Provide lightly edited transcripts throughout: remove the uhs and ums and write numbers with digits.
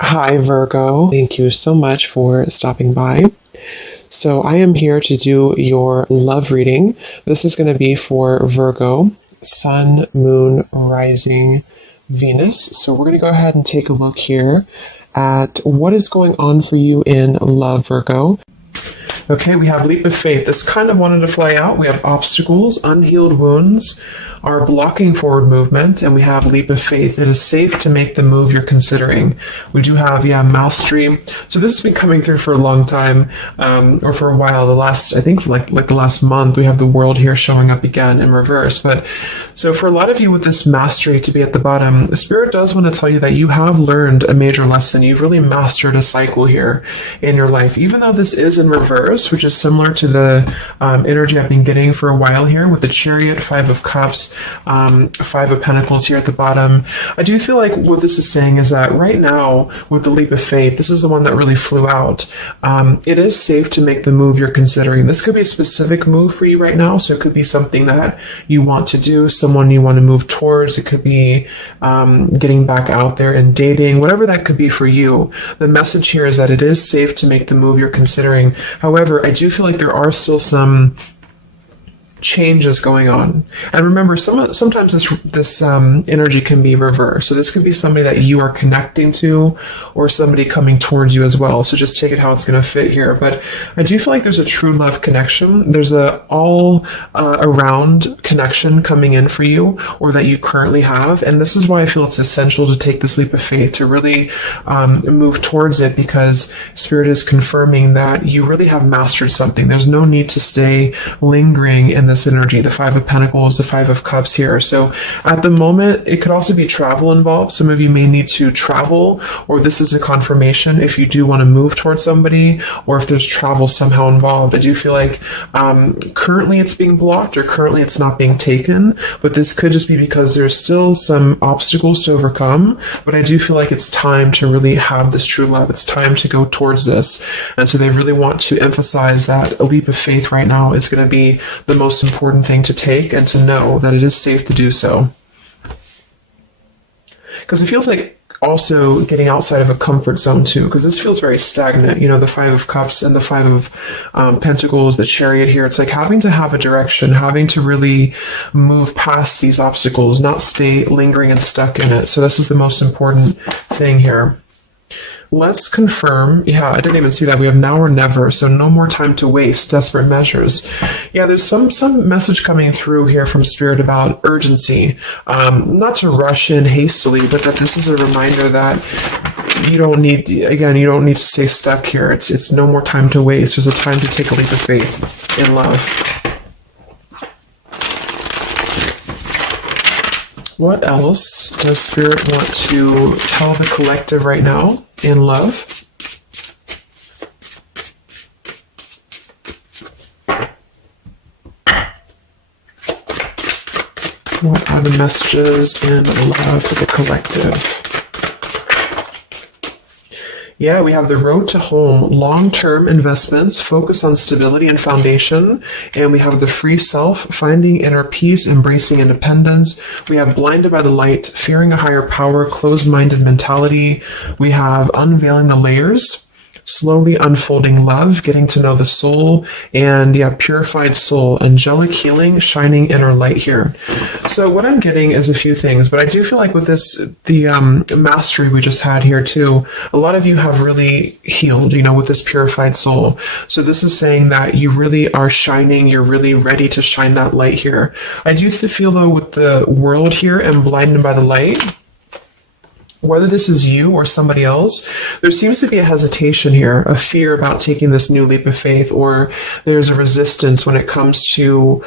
Hi, Virgo. Thank you so much for stopping by. So, I am here to do your love reading. This is going to be for Virgo, Sun, Moon, Rising, Venus. So, we're going to go ahead and take a look here at what is going on for you in love, Virgo. Okay, we have leap of faith. This kind of wanted to fly out. We have obstacles, unhealed wounds are blocking forward movement, and we have leap of faith. It is safe to make the move you're considering. We do have, mastery. So this has been coming through for a long time, or for a while. I think for like the last month, we have the world here showing up again in reverse. But so for a lot of you with this mastery to be at the bottom, the Spirit does want to tell you that you have learned a major lesson. You've really mastered a cycle here in your life, even though this is in reverse, which is similar to the energy I've been getting for a while here with the Chariot, Five of Cups, Five of Pentacles here at the bottom. I do feel like what this is saying is that right now with the leap of faith, this is the one that really flew out. It is safe to make the move you're considering. This could be a specific move for you right now. So it could be something that you want to do, someone you want to move towards. It could be getting back out there and dating, whatever that could be for you. The message here is that it is safe to make the move you're considering. However, I do feel like there are still some changes going on. And remember, sometimes this energy can be reversed. So this could be somebody that you are connecting to or somebody coming towards you as well. So just take it how it's going to fit here. But I do feel like there's a true love connection. There's a all around connection coming in for you, or that you currently have. And this is why I feel it's essential to take this leap of faith, to really move towards it, because Spirit is confirming that you really have mastered something. There's no need to stay lingering in this energy, the Five of Pentacles, the Five of Cups here. So at the moment, it could also be travel involved. Some of you may need to travel, or this is a confirmation if you do want to move towards somebody, or if there's travel somehow involved. I do feel like currently it's being blocked, or currently it's not being taken, but this could just be because there's still some obstacles to overcome. But I do feel like it's time to really have this true love. It's time to go towards this. And so they really want to emphasize that a leap of faith right now is going to be the most important thing to take, and to know that it is safe to do so. Because it feels like also getting outside of a comfort zone too, because this feels very stagnant. The Five of Cups and the Five of Pentacles, the Chariot here. It's like having to have a direction, having to really move past these obstacles, not stay lingering and stuck in it. So this is the most important thing here. Let's confirm. Yeah, I didn't even see that. We have now or never, so no more time to waste. Desperate measures. Yeah, there's some message coming through here from Spirit about urgency. Not to rush in hastily, but that this is a reminder that you don't need to stay stuck here. It's no more time to waste. There's a time to take a leap of faith in love. What else does Spirit want to tell the collective right now in love? What are the messages in love for the collective? Yeah, we have the road to home, long-term investments, focus on stability and foundation. And we have the free self, finding inner peace, embracing independence. We have blinded by the light, fearing a higher power, closed-minded mentality. We have unveiling the layers, slowly unfolding love, getting to know the soul, and purified soul, angelic healing, shining inner light here. So what I'm getting is a few things, but I do feel like with this, the mastery we just had here too, a lot of you have really healed, with this purified soul. So this is saying that you really are shining, you're really ready to shine that light here. I do feel though with the world here and blinded by the light, whether this is you or somebody else, there seems to be a hesitation here, a fear about taking this new leap of faith, or there's a resistance when it comes to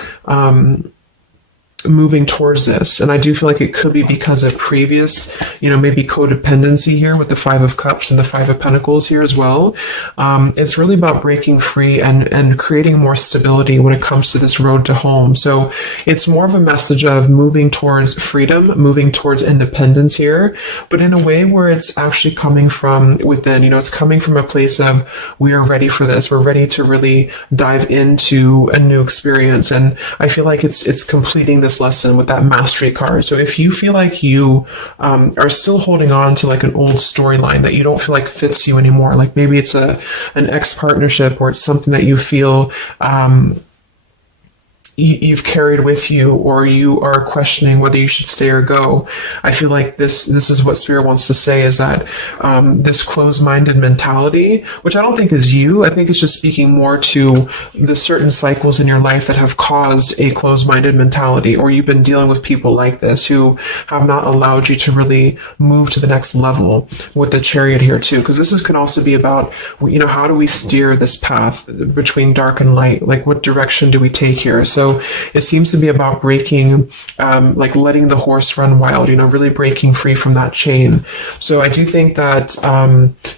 moving towards this. And I do feel like it could be because of previous, maybe codependency here with the Five of Cups and the Five of Pentacles here as well. It's really about breaking free and creating more stability when it comes to this road to home. So it's more of a message of moving towards freedom, moving towards independence here, but in a way where it's actually coming from within. It's coming from a place of, we are ready for this. We're ready to really dive into a new experience. And I feel like it's completing this this lesson with that mastery card. So if you feel like you are still holding on to like an old storyline that you don't feel like fits you anymore, like maybe it's an ex partnership, or it's something that you feel you've carried with you, or you are questioning whether you should stay or go. I feel like this is what Spirit wants to say, is that this closed-minded mentality, which I don't think is you, I think it's just speaking more to the certain cycles in your life that have caused a closed-minded mentality, or you've been dealing with people like this who have not allowed you to really move to the next level with the Chariot here too, because this can also be about, how do we steer this path between dark and light? Like, what direction do we take here? So it seems to be about breaking, like letting the horse run wild, really breaking free from that chain. So I do think that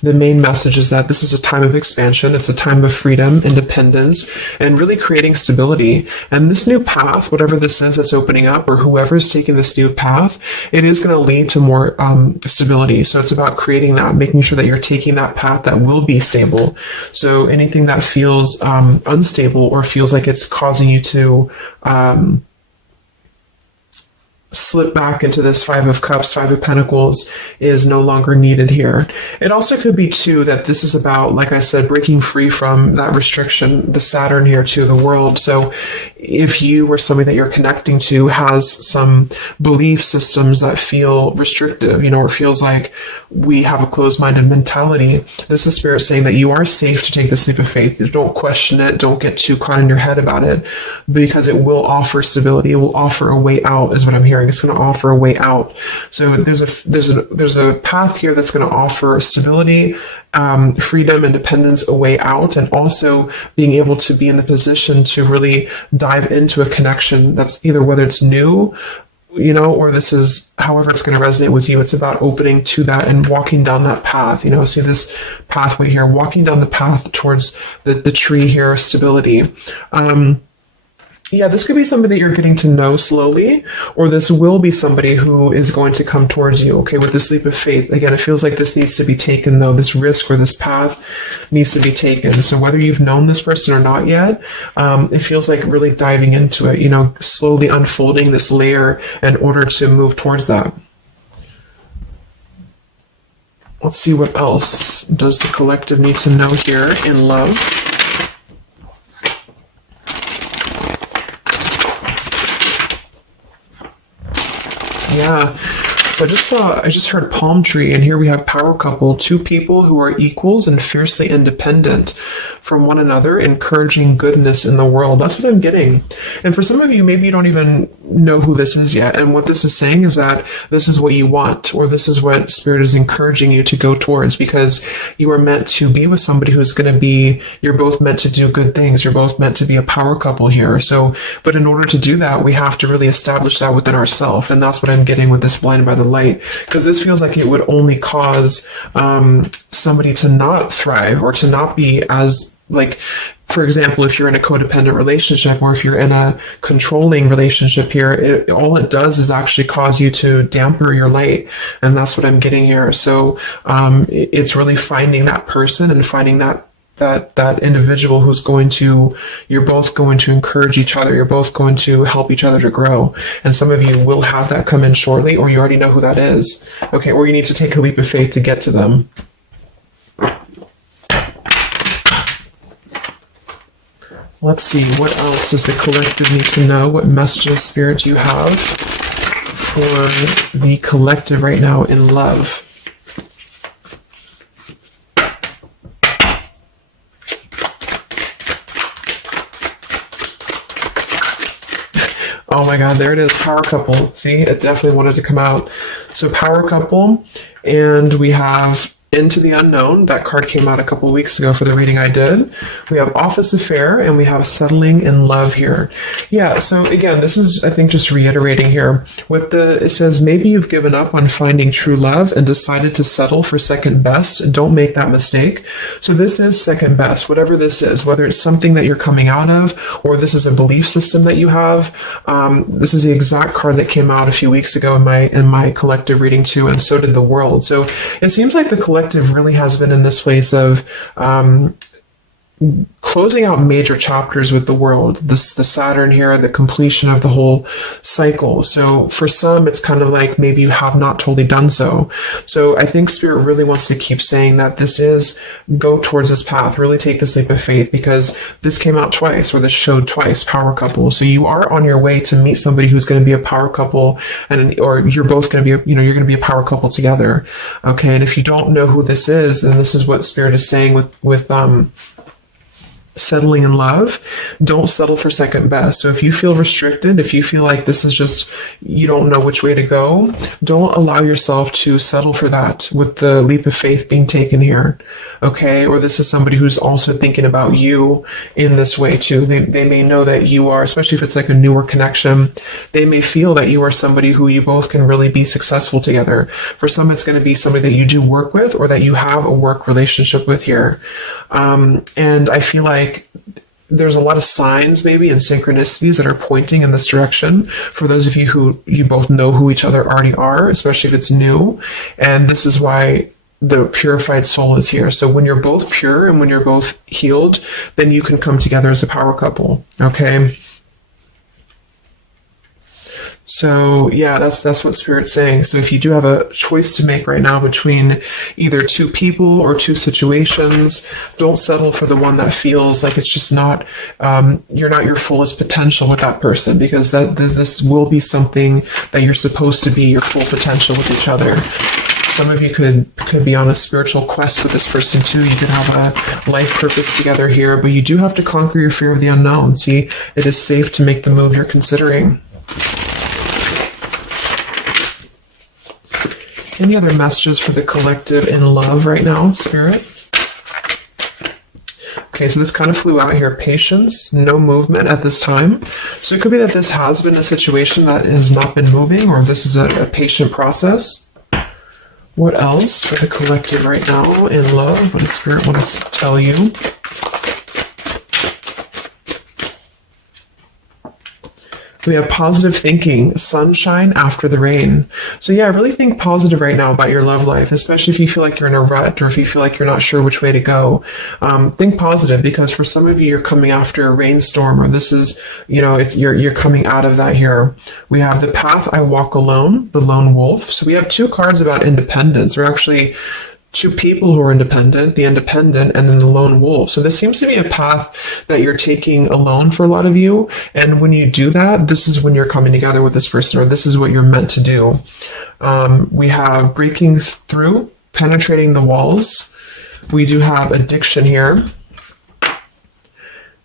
the main message is that this is a time of expansion. It's a time of freedom, independence, and really creating stability. And this new path, whatever this is that's opening up, or whoever's taking this new path, it is going to lead to more stability. So it's about creating that, making sure that you're taking that path that will be stable. So anything that feels unstable, or feels like it's causing you to slip back into this Five of Cups, Five of Pentacles, is no longer needed here. It also could be too that this is about, like I said, breaking free from that restriction, the Saturn here to the world. So if you or somebody that you're connecting to has some belief systems that feel restrictive, or feels like we have a closed-minded mentality, this is Spirit saying that you are safe to take this leap of faith. Don't question it. Don't get too caught in your head about it, because it will offer stability. It will offer a way out, is what I'm hearing. It's going to offer a way out. So there's a path here that's going to offer stability, freedom, independence, a way out, and also being able to be in the position to really dive into a connection that's either, whether it's new, or this is however it's going to resonate with you. It's about opening to that and walking down that path. See this pathway here, walking down the path towards the tree here, stability. Yeah, this could be somebody that you're getting to know slowly, or this will be somebody who is going to come towards you, okay, with this leap of faith. Again, it feels like this needs to be taken, though. This risk or this path needs to be taken. So whether you've known this person or not yet, it feels like really diving into it, slowly unfolding this layer in order to move towards that. Let's see what else does the collective need to know here in love. Yeah, so I just heard palm tree, and here we have power couple, two people who are equals and fiercely independent from one another, encouraging goodness in the world. That's what I'm getting. And for some of you, maybe you don't even know who this is yet. And what this is saying is that this is what you want, or this is what Spirit is encouraging you to go towards, because you are meant to be with somebody who's going to be, you're both meant to do good things. You're both meant to be a power couple here. So, but in order to do that, we have to really establish that within ourselves. And that's what I'm getting with this blinded by the light, because this feels like it would only cause somebody to not thrive, or to not be as, like, for example, if you're in a codependent relationship, or if you're in a controlling relationship here, all it does is actually cause you to damper your light. And that's what I'm getting here. So it's really finding that person and finding that individual who's you're both going to encourage each other. You're both going to help each other to grow. And some of you will have that come in shortly, or you already know who that is. Okay, or you need to take a leap of faith to get to them. Let's see, what else does the collective need to know? What messages, Spirit, do you have for the collective right now in love? Oh my God, there it is, power couple. See, it definitely wanted to come out. So power couple, and we have Into the Unknown. That card came out a couple of weeks ago for the reading I did. We have Office Affair, and we have Settling in Love here. Yeah, so again, this is, I think, just reiterating here. It says, maybe you've given up on finding true love and decided to settle for second best. Don't make that mistake. So this is second best, whatever this is, whether it's something that you're coming out of, or this is a belief system that you have. This is the exact card that came out a few weeks ago in my collective reading too, and so did the world. So it seems like the collective really has been in this place of closing out major chapters with the world, the Saturn here, the completion of the whole cycle. So for some, it's kind of like maybe you have not totally done so. So I think Spirit really wants to keep saying that this is, go towards this path, really take this leap of faith, because this came out twice, or this showed twice, power couple. So you are on your way to meet somebody who's going to be a power couple, or you're both going to be, you're going to be a power couple together. Okay. And if you don't know who this is, then this is what Spirit is saying with settling in love. Don't settle for second best. So if you feel restricted, if you feel like this is just, you don't know which way to go, don't allow yourself to settle for that with the leap of faith being taken here. Okay. Or this is somebody who's also thinking about you in this way too. They may know that you are, especially if it's like a newer connection, they may feel that you are somebody who you both can really be successful together. For some, it's going to be somebody that you do work with, or that you have a work relationship with here. And I feel like there's a lot of signs maybe and synchronicities that are pointing in this direction for those of you who you both know who each other already are, especially if it's new. And this is why the purified soul is here. So when you're both pure and when you're both healed, then you can come together as a power couple. Okay. So yeah, that's what Spirit's saying. So if you do have a choice to make right now between either two people or two situations, don't settle for the one that feels like it's just not, you're not your fullest potential with that person, because this will be something that you're supposed to be your full potential with each other. Some of you could be on a spiritual quest with this person too. You could have a life purpose together here, but you do have to conquer your fear of the unknown. See, it is safe to make the move you're considering. Any other messages for the collective in love right now, Spirit? Okay, so this kind of flew out here. Patience, no movement at this time. So it could be that this has been a situation that has not been moving, or this is a patient process. What else for the collective right now in love? What does Spirit want to tell you? We have positive thinking, sunshine after the rain. So yeah, really think positive right now about your love life, especially if you feel like you're in a rut or if you feel like you're not sure which way to go. Think positive, because for some of you, you're coming after a rainstorm, or this is, you're coming out of that here. We have the path I walk alone, the lone wolf. So we have two cards about independence, or actually two people who are independent, the independent, and then the lone wolf. So this seems to be a path that you're taking alone for a lot of you. And when you do that, this is when you're coming together with this person, or this is what you're meant to do. We have breaking through, penetrating the walls. We do have addiction here.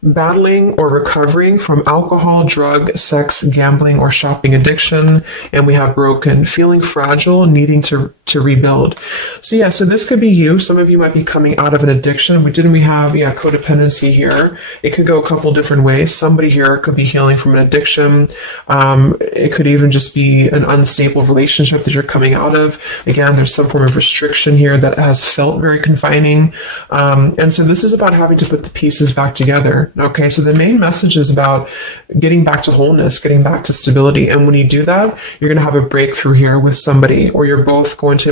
Battling or recovering from alcohol, drug, sex, gambling, or shopping addiction. And we have broken, feeling fragile, needing to rebuild. So yeah, so this could be you. Some of you might be coming out of an addiction. We have codependency here. It could go a couple different ways. Somebody here could be healing from an addiction. It could even just be an unstable relationship that you're coming out of. Again, there's some form of restriction here that has felt very confining. And so this is about having to put the pieces back together. Okay, so the main message is about getting back to wholeness, getting back to stability. And when you do that, you're going to have a breakthrough here with somebody, or you're both going to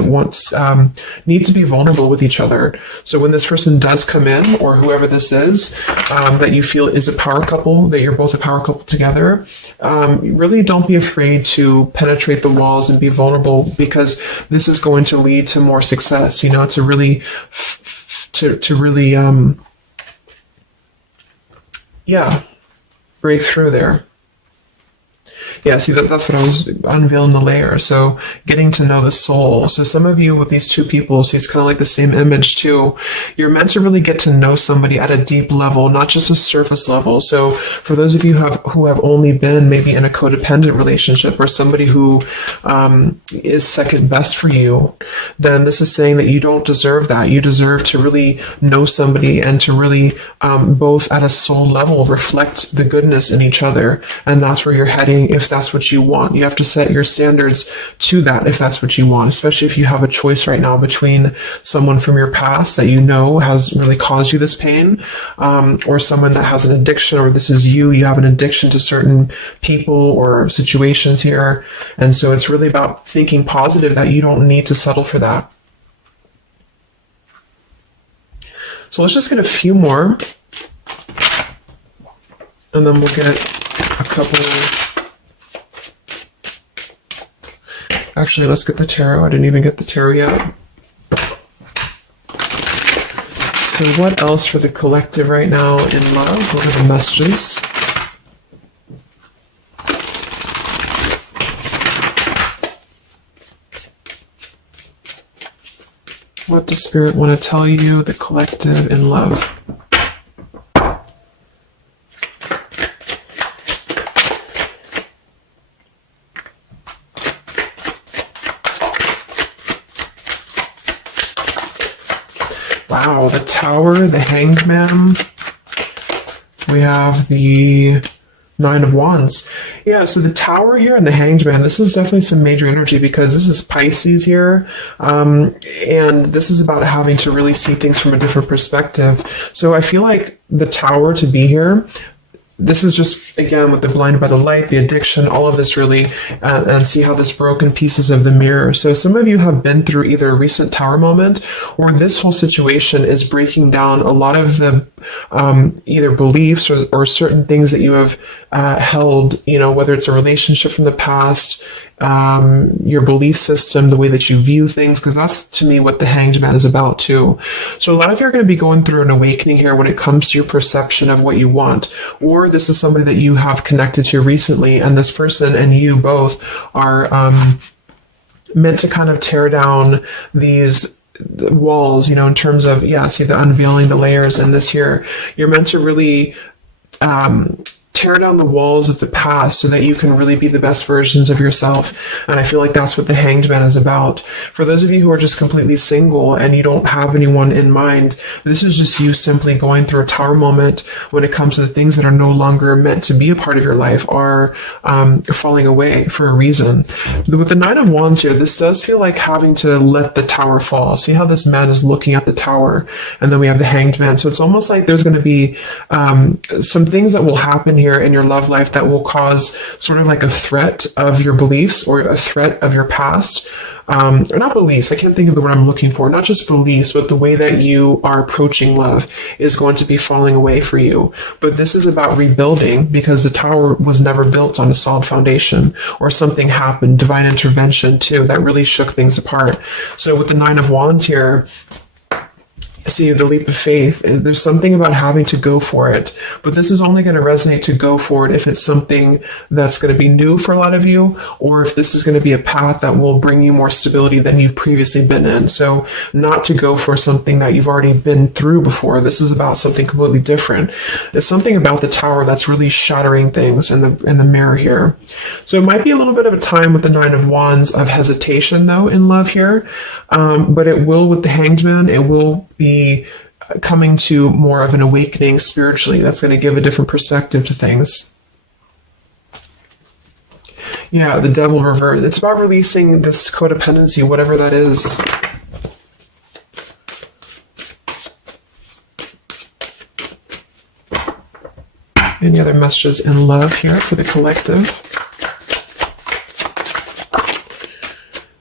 need to be vulnerable with each other. So when this person does come in, or whoever this is, that you feel is a power couple, that you're both a power couple together, really don't be afraid to penetrate the walls and be vulnerable, because this is going to lead to more success, to really, break through there. Yeah, see, that's what I was unveiling the layer. So getting to know the soul. So some of you with these two people, see, it's kind of like the same image too. You're meant to really get to know somebody at a deep level, not just a surface level. So for those of you who have only been maybe in a codependent relationship, or somebody who is second best for you, then this is saying that you don't deserve that. You deserve to really know somebody, and to really both at a soul level reflect the goodness in each other. And that's where you're heading if that's what you want. You have to set your standards to that if that's what you want, especially if you have a choice right now between someone from your past that has really caused you this pain, or someone that has an addiction, or this is you have an addiction to certain people or situations here. And so it's really about thinking positive, that you don't need to settle for that. So let's just get a few more And then we'll get a couple. Actually, let's get the tarot. I didn't even get the tarot yet. So what else for the collective right now in love? What are the messages? What does Spirit want to tell you, the collective in love? Wow, the Tower, the Hanged Man. We have the Nine of Wands. Yeah, so the Tower here and the Hanged Man, this is definitely some major energy because this is Pisces here. And this is about having to really see things from a different perspective. So I feel like the Tower to be here, this is just, again, with the blinded by the light, the addiction, all of this really, and see how this broken pieces of the mirror. So some of you have been through either a recent Tower moment or this whole situation is breaking down a lot of the either beliefs or certain things that you have held, you know, whether it's a relationship from the past, your belief system, the way that you view things, because that's to me what the Hanged Man is about too. So a lot of you are going to be going through an awakening here when it comes to your perception of what you want, or this is somebody that you have connected to recently, and this person and you both are meant to kind of tear down these walls, you know, in terms of, yeah, see the unveiling the layers, and this here, you're meant to really tear down the walls of the past so that you can really be the best versions of yourself. And I feel like that's what the Hanged Man is about. For those of you who are just completely single and you don't have anyone in mind, this is just you simply going through a Tower moment when it comes to the things that are no longer meant to be a part of your life are falling away for a reason. With the Nine of Wands here, this does feel like having to let the Tower fall. See how this man is looking at the Tower, and then we have the Hanged Man. So it's almost like there's going to be some things that will happen here in your love life that will cause sort of like a threat of your beliefs or a threat of your past. Or not beliefs, I can't think of the word I'm looking for, not just beliefs, but the way that you are approaching love is going to be falling away for you. But this is about rebuilding because the Tower was never built on a solid foundation, or something happened, divine intervention too, that really shook things apart. So with the Nine of Wands here, see the leap of faith, there's something about having to go for it, but this is only going to resonate to go for it if it's something that's going to be new for a lot of you, or if this is going to be a path that will bring you more stability than you've previously been in. So not to go for something that you've already been through before. This is about something completely different. It's something about the Tower that's really shattering things in the mirror here. So it might be a little bit of a time with the Nine of Wands of hesitation though in love here, but it will with the Hanged Man, it will be coming to more of an awakening spiritually. That's going to give a different perspective to things. Yeah, the Devil reverse. It's about releasing this codependency, whatever that is. Any other messages in love here for the collective?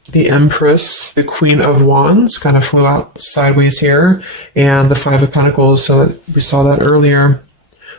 The Empress, the Queen of Wands, kind of flew out sideways here, and the Five of Pentacles, so we saw that earlier.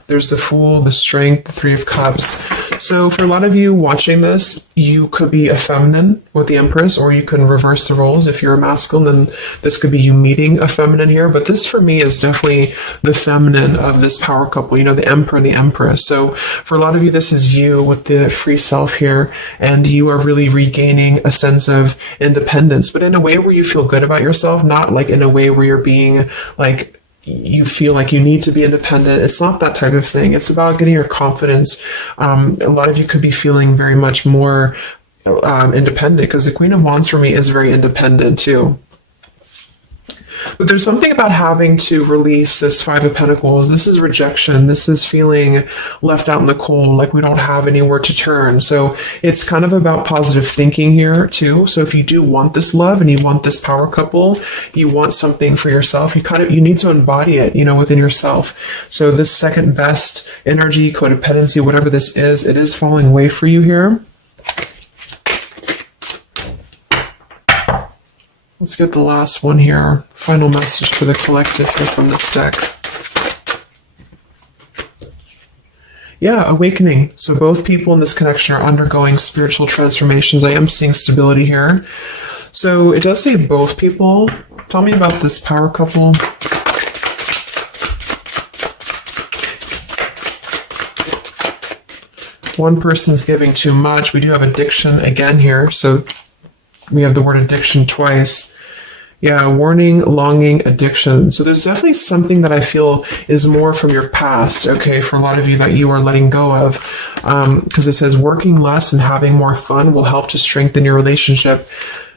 There's the Fool, the Strength, the Three of Cups. So for a lot of you watching this, you could be a feminine with the Empress, or you can reverse the roles. If you're a masculine, then this could be you meeting a feminine here. But this for me is definitely the feminine of this power couple, you know, the Emperor and the Empress. So for a lot of you, this is you with the free self here, and you are really regaining a sense of independence, but in a way where you feel good about yourself, not like in a way where you're being like, you feel like you need to be independent. It's not that type of thing. It's about getting your confidence. A lot of you could be feeling very much more independent, because the Queen of Wands for me is very independent too. But there's something about having to release this Five of Pentacles. This is rejection. This is feeling left out in the cold, like we don't have anywhere to turn. So it's kind of about positive thinking here too. So if you do want this love and you want this power couple, you want something for yourself, you need to embody it, you know, within yourself. So this second best energy, codependency, whatever this is, it is falling away for you here. Let's get the last one here. Final message for the collective here from this deck. Yeah, awakening. So both people in this connection are undergoing spiritual transformations. I am seeing stability here. So it does say both people. Tell me about this power couple. One person's giving too much. We do have addiction again here. So we have the word addiction twice. Yeah, warning, longing, addiction. So there's definitely something that I feel is more from your past, okay, for a lot of you that you are letting go of. Because it says working less and having more fun will help to strengthen your relationship.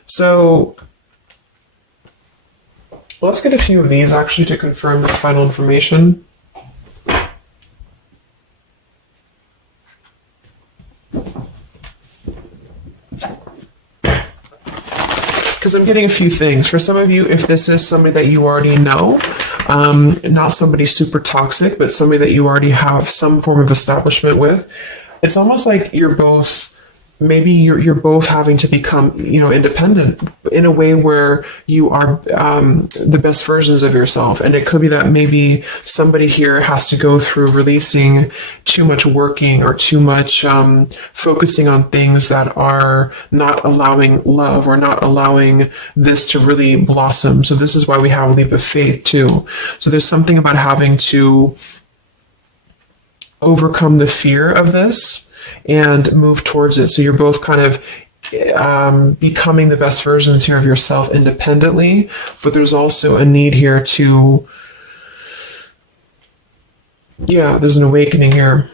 So let's get a few of these actually to confirm this final information. Because I'm getting a few things. For some of you, if this is somebody that you already know, not somebody super toxic, but somebody that you already have some form of establishment with, it's almost like you're both, maybe you're both having to become, independent in a way where you are the best versions of yourself. And it could be that maybe somebody here has to go through releasing too much working or too much focusing on things that are not allowing love or not allowing this to really blossom. So this is why we have a leap of faith too. So there's something about having to overcome the fear of this and move towards it. So you're both kind of becoming the best versions here of yourself independently, but there's also a need here to, there's an awakening here.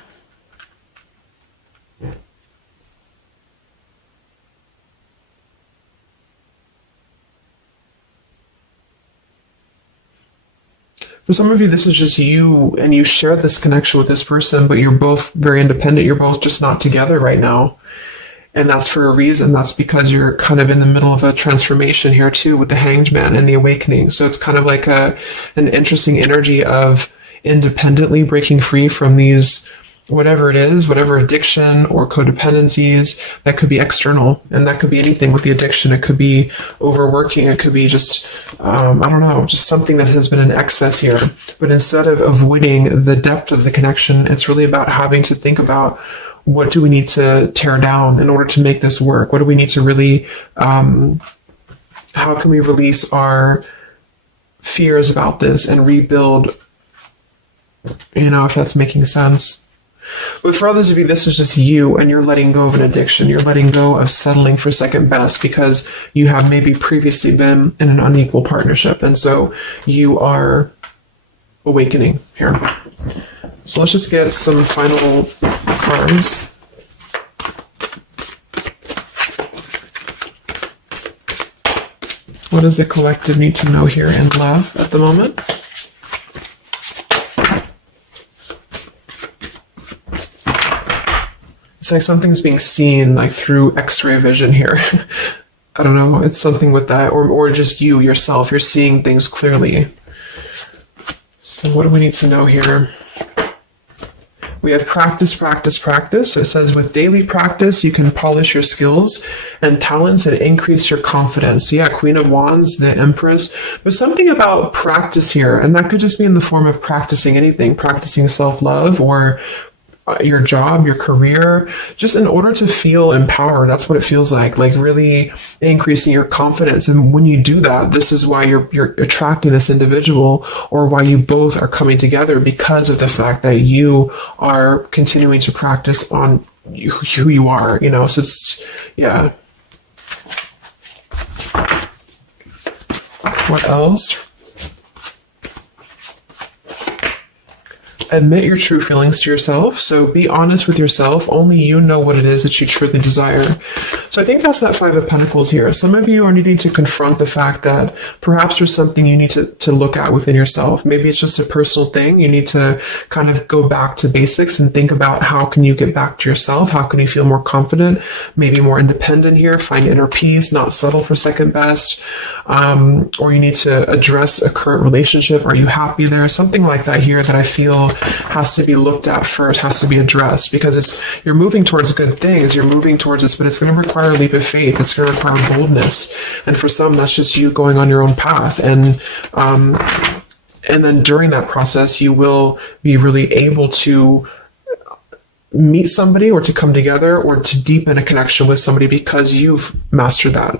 For some of you, this is just you, and you share this connection with this person, but you're both very independent. You're both just not together right now. And that's for a reason. That's because you're kind of in the middle of a transformation here too with the Hanged Man and the awakening. So it's kind of like an interesting energy of independently breaking free from these, whatever it is, whatever addiction or codependencies that could be external. And that could be anything with the addiction. It could be overworking. It could be just, just something that has been in excess here. But instead of avoiding the depth of the connection, it's really about having to think about, what do we need to tear down in order to make this work? What do we need to really, how can we release our fears about this and rebuild, if that's making sense. But for others of you, this is just you, and you're letting go of an addiction. You're letting go of settling for second best because you have maybe previously been in an unequal partnership. And so you are awakening here. So let's just get some final cards. What does the collective need to know here in love at the moment? It's like something's being seen like through X-ray vision here. I don't know. It's something with that, or just you yourself. You're seeing things clearly. So what do we need to know here? We have practice, practice, practice. So it says with daily practice, you can polish your skills and talents and increase your confidence. So yeah, Queen of Wands, the Empress. There's something about practice here, and that could just be in the form of practicing anything, practicing self-love or your job, your career, just in order to feel empowered. That's what it feels like really increasing your confidence. And when you do that, this is why you're attracting this individual, or why you both are coming together, because of the fact that you are continuing to practice on who you are, so it's, yeah. What else? Admit your true feelings to yourself. So be honest with yourself. Only you know what it is that you truly desire. So I think that's that Five of Pentacles here. Some of you are needing to confront the fact that perhaps there's something you need to look at within yourself. Maybe it's just a personal thing. You need to kind of go back to basics and think about how can you get back to yourself? How can you feel more confident, maybe more independent here, find inner peace, not settle for second best. Or you need to address a current relationship. Are you happy there? Something like that here that I feel has to be looked at first, has to be addressed, because you're moving towards good things, you're moving towards this, but it's going to require a leap of faith, it's going to require boldness, and for some that's just you going on your own path, and then during that process you will be really able to meet somebody or to come together or to deepen a connection with somebody because you've mastered that.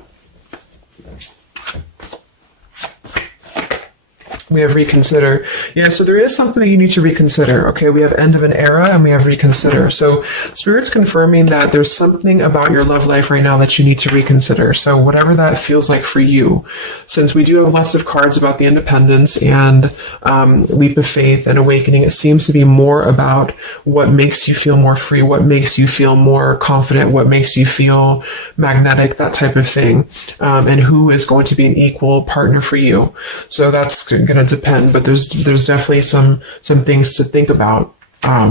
We have reconsider. Yeah, so there is something that you need to reconsider. Okay, we have end of an era and we have reconsider. So Spirit's confirming that there's something about your love life right now that you need to reconsider. So whatever that feels like for you, since we do have lots of cards about the independence and leap of faith and awakening, it seems to be more about what makes you feel more free, what makes you feel more confident, what makes you feel magnetic, that type of thing, and who is going to be an equal partner for you. So that's going to depend, but there's definitely some things to think about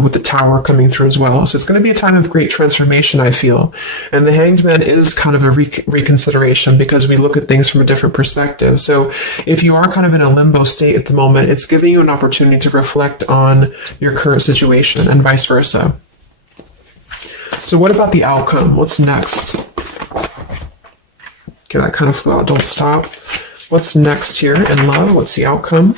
with the Tower coming through as well. So it's going to be a time of great transformation, I feel. And the Hanged Man is kind of a reconsideration because we look at things from a different perspective. So if you are kind of in a limbo state at the moment, it's giving you an opportunity to reflect on your current situation and vice versa. So what about the outcome? What's next? Okay, that kind of flew out. Don't stop. What's next here in love? What's the outcome?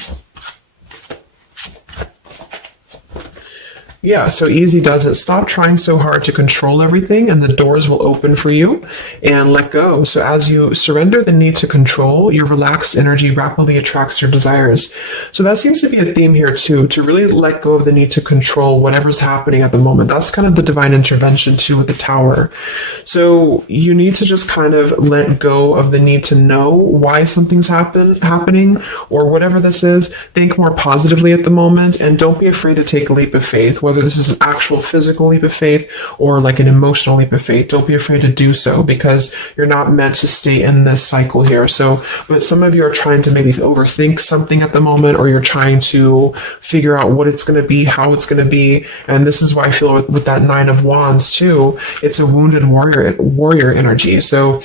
Yeah, so easy does it. Stop trying so hard to control everything and the doors will open for you, and let go. So as you surrender the need to control, your relaxed energy rapidly attracts your desires. So that seems to be a theme here too, to really let go of the need to control whatever's happening at the moment. That's kind of the divine intervention too with the Tower. So you need to just kind of let go of the need to know why something's happening or whatever this is. Think more positively at the moment and don't be afraid to take a leap of faith, whether this is an actual physical leap of faith or like an emotional leap of faith. Don't be afraid to do so because you're not meant to stay in this cycle here. So, but some of you are trying to maybe overthink something at the moment, or you're trying to figure out what it's going to be, how it's going to be. And this is why I feel with that Nine of Wands too, it's a wounded warrior energy. So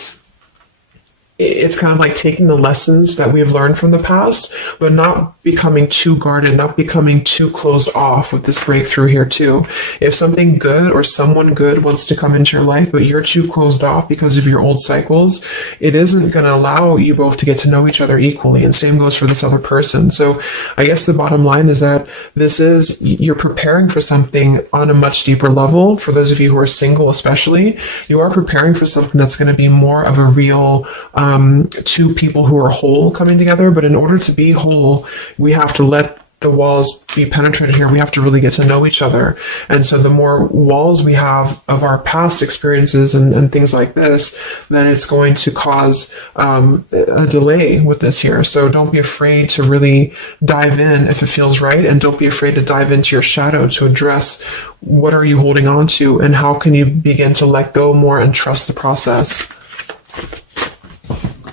it's kind of like taking the lessons that we've learned from the past, but not becoming too guarded, not becoming too closed off with this breakthrough here too. If something good or someone good wants to come into your life, but you're too closed off because of your old cycles, it isn't going to allow you both to get to know each other equally. And same goes for this other person. So I guess the bottom line is that you're preparing for something on a much deeper level. For those of you who are single especially, you are preparing for something that's going to be more of a real two people who are whole coming together. But in order to be whole, we have to let the walls be penetrated here. We have to really get to know each other. And so the more walls we have of our past experiences and things like this, then it's going to cause a delay with this here. So don't be afraid to really dive in if it feels right. And don't be afraid to dive into your shadow to address what are you holding on to and how can you begin to let go more and trust the process.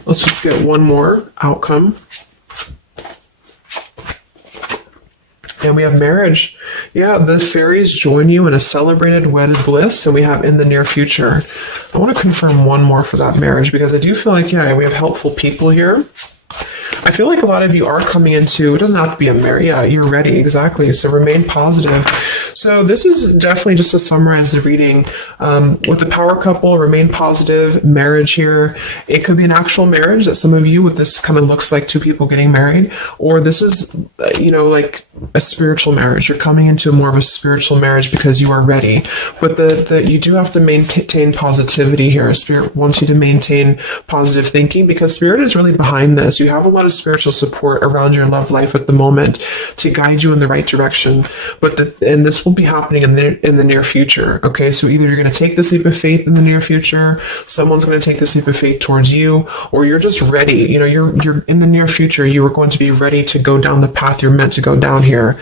Let's just get one more outcome. And we have marriage. Yeah, the fairies join you in a celebrated wedded bliss, and we have in the near future. I want to confirm one more for that marriage because I do feel like, yeah, we have helpful people here. I feel like a lot of you are coming into, it doesn't have to be a marriage, yeah, you're ready, exactly. So remain positive. So this is definitely just to summarize the reading. With the power couple, remain positive, marriage here. It could be an actual marriage that some of you, with this kind of looks like two people getting married, or this is, like a spiritual marriage. You're coming into more of a spiritual marriage because you are ready. But you do have to maintain positivity here. Spirit wants you to maintain positive thinking because Spirit is really behind this. You have a lot of spiritual support around your love life at the moment to guide you in the right direction. And this will be happening in the near future. Okay, so either you're going to take this leap of faith in the near future, someone's going to take this leap of faith towards you, or you're just ready. You're in the near future. You are going to be ready to go down the path you're meant to go down here.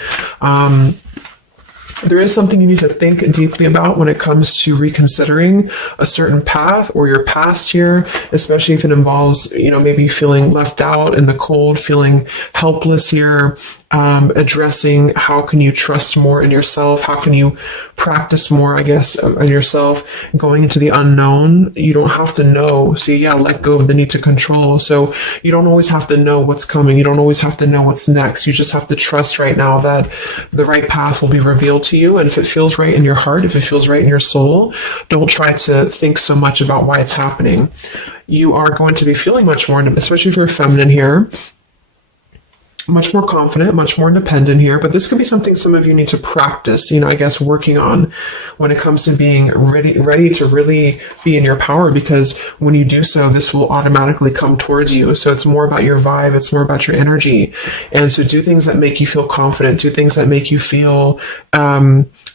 There is something you need to think deeply about when it comes to reconsidering a certain path or your past here, especially if it involves, maybe feeling left out in the cold, feeling helpless here. Addressing how can you trust more in yourself? How can you practice more, I guess, on yourself? Going into the unknown, you don't have to know. See, yeah, let go of the need to control. So you don't always have to know what's coming. You don't always have to know what's next. You just have to trust right now that the right path will be revealed to you. And if it feels right in your heart, if it feels right in your soul, don't try to think so much about why it's happening. You are going to be feeling much more, especially if you're feminine here. much more confident, much more independent here, but this could be something some of you need to practice, I guess working on when it comes to being ready to really be in your power, because when you do so, this will automatically come towards you. So it's more about your vibe, it's more about your energy. And so do things that make you feel confident, do things that make you feel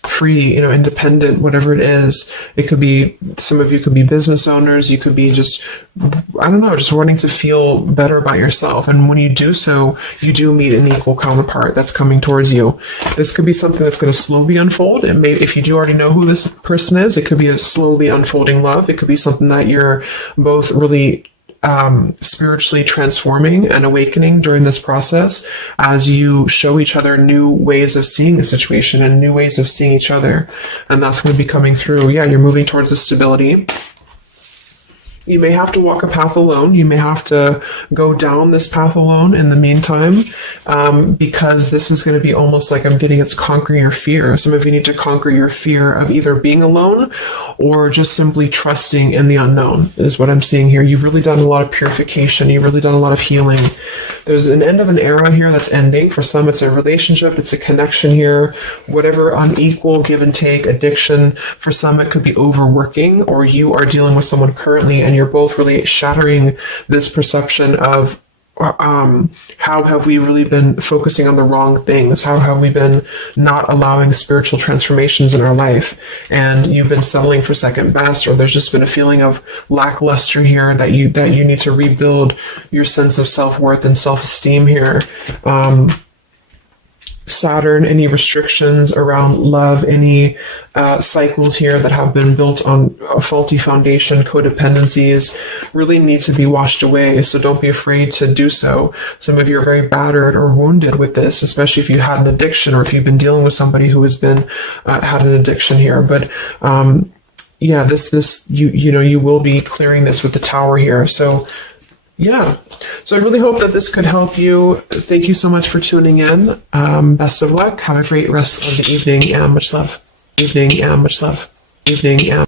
free, independent, whatever it is. It could be, some of you could be business owners, you could be just, just wanting to feel better about yourself. And when you do so, you do meet an equal counterpart that's coming towards you. This could be something that's going to slowly unfold. And maybe if you do already know who this person is, it could be a slowly unfolding love. It could be something that you're both really spiritually transforming and awakening during this process as you show each other new ways of seeing a situation and new ways of seeing each other. And that's going to be coming through. Yeah, you're moving towards the stability. You may have to walk a path alone. You may have to go down this path alone in the meantime, because this is going to be almost like I'm getting it's conquering your fear. Some of you need to conquer your fear of either being alone or just simply trusting in the unknown is what I'm seeing here. You've really done a lot of purification. You've really done a lot of healing. There's an end of an era here that's ending. For some, it's a relationship. It's a connection here. Whatever unequal give and take, addiction. For some, it could be overworking, or you are dealing with someone currently and you're both really shattering this perception of how have we really been focusing on the wrong things? How have we been not allowing spiritual transformations in our life? And you've been settling for second best, or there's just been a feeling of lackluster here that you need to rebuild your sense of self-worth and self-esteem here. Saturn, any restrictions around love, any cycles here that have been built on a faulty foundation, codependencies, really need to be washed away. So don't be afraid to do so. Some of you are very battered or wounded with this, especially if you had an addiction or if you've been dealing with somebody who has been had an addiction here. But yeah, you will be clearing this with the Tower here. So yeah. So I really hope that this could help you. Thank you so much for tuning in. Best of luck. Have a great rest of the evening and much love. Evening and much love. Evening and